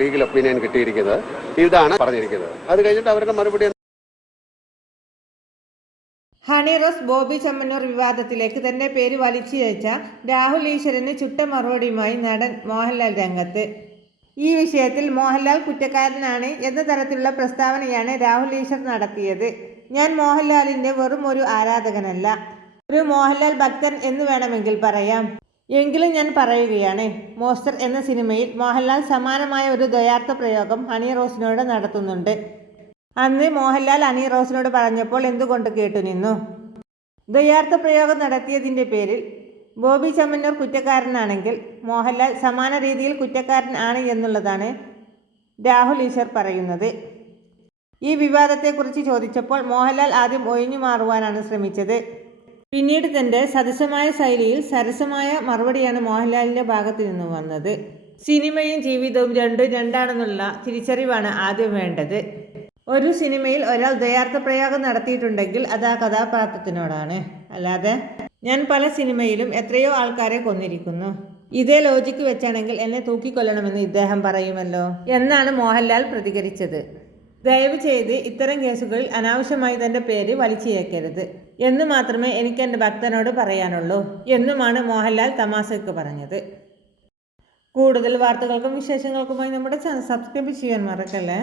Legal opinion കിട്ടിയിരിക്കുന്നത് ഇതാണ് പറഞ്ഞിരിക്കുന്നത്. അത് കഴിഞ്ഞിട്ട് അവരുടെ മറുപടി ഹണി റോസ് ബോബി ചെമ്മണ്ണൂർ വിവാദത്തിലേക്ക് തന്റെ പേര് വലിച്ചിഴച്ച രാഹുൽ ഈശ്വരന് ചുട്ട മറുപടിയുമായി നടൻ മോഹൻലാൽ രംഗത്ത്. ഈ വിഷയത്തിൽ മോഹൻലാൽ കുറ്റക്കാരനാണ് എന്ന തരത്തിലുള്ള പ്രസ്താവനയാണ് രാഹുൽ ഈശ്വർ നടത്തിയത്. ഞാൻ മോഹൻലാലിന്റെ വെറും ഒരു ആരാധകനല്ല, ഒരു മോഹൻലാൽ ഭക്തൻ എന്ന് വേണമെങ്കിൽ പറയാം. എങ്കിലും ഞാൻ പറയുകയാണ്, മോസ്റ്റർ എന്ന സിനിമയിൽ മോഹൻലാൽ സമാനമായ ഒരു ദ്വയാർത്ഥ പ്രയോഗം ഹണി റോസിനോട് നടത്തുന്നുണ്ട്. അന്ന് മോഹൻലാൽ ഹണി റോസിനോട് പറഞ്ഞപ്പോൾ എന്തുകൊണ്ട് കേട്ടുനിന്നു? ദ്വയാർത്ഥ പ്രയോഗം നടത്തിയതിൻ്റെ പേരിൽ ബോബി ചെമ്മണ്ണൂർ കുറ്റക്കാരനാണെങ്കിൽ മോഹൻലാൽ സമാന രീതിയിൽ കുറ്റക്കാരൻ ആണ് എന്നുള്ളതാണ് രാഹുൽ ഈശ്വർ പറയുന്നത്. ഈ വിവാദത്തെക്കുറിച്ച് ചോദിച്ചപ്പോൾ മോഹൻലാൽ ആദ്യം ഒഴിഞ്ഞു മാറുവാനാണ് ശ്രമിച്ചത്. പിന്നീട് തൻ്റെ സദസമായ ശൈലിയിൽ സരസമായ മറുപടിയാണ് മോഹൻലാലിൻ്റെ ഭാഗത്തു നിന്നും വന്നത്. സിനിമയും ജീവിതവും രണ്ടാണെന്നുള്ള തിരിച്ചറിവാണ് ആദ്യം വേണ്ടത്. ഒരു സിനിമയിൽ ഒരാൾ ദ്വയാർത്ഥ പ്രയോഗം നടത്തിയിട്ടുണ്ടെങ്കിൽ അത് ആ കഥാപാത്രത്തിനോടാണ്, അല്ലാതെ ഞാൻ പല സിനിമയിലും എത്രയോ ആൾക്കാരെ കൊന്നിരിക്കുന്നു, ഇതേ ലോജിക്ക് വെച്ചാണെങ്കിൽ എന്നെ തൂക്കിക്കൊല്ലണമെന്ന് ഇദ്ദേഹം പറയുമല്ലോ എന്നാണ് മോഹൻലാൽ പ്രതികരിച്ചത്. ദയവ് ചെയ്ത് ഇത്തരം കേസുകളിൽ അനാവശ്യമായി തൻ്റെ പേര് വലിച്ചിഴക്കരുത് എന്ന് മാത്രമേ എനിക്ക് എൻ്റെ ഭക്തനോട് പറയാനുള്ളൂ എന്നുമാണ് മോഹൻലാൽ തമാശയ്ക്ക് പറഞ്ഞത്. കൂടുതൽ വാർത്തകൾക്കും വിശേഷങ്ങൾക്കുമായി നമ്മുടെ ചാനൽ സബ്സ്ക്രൈബ് ചെയ്യാൻ മറക്കല്ലേ.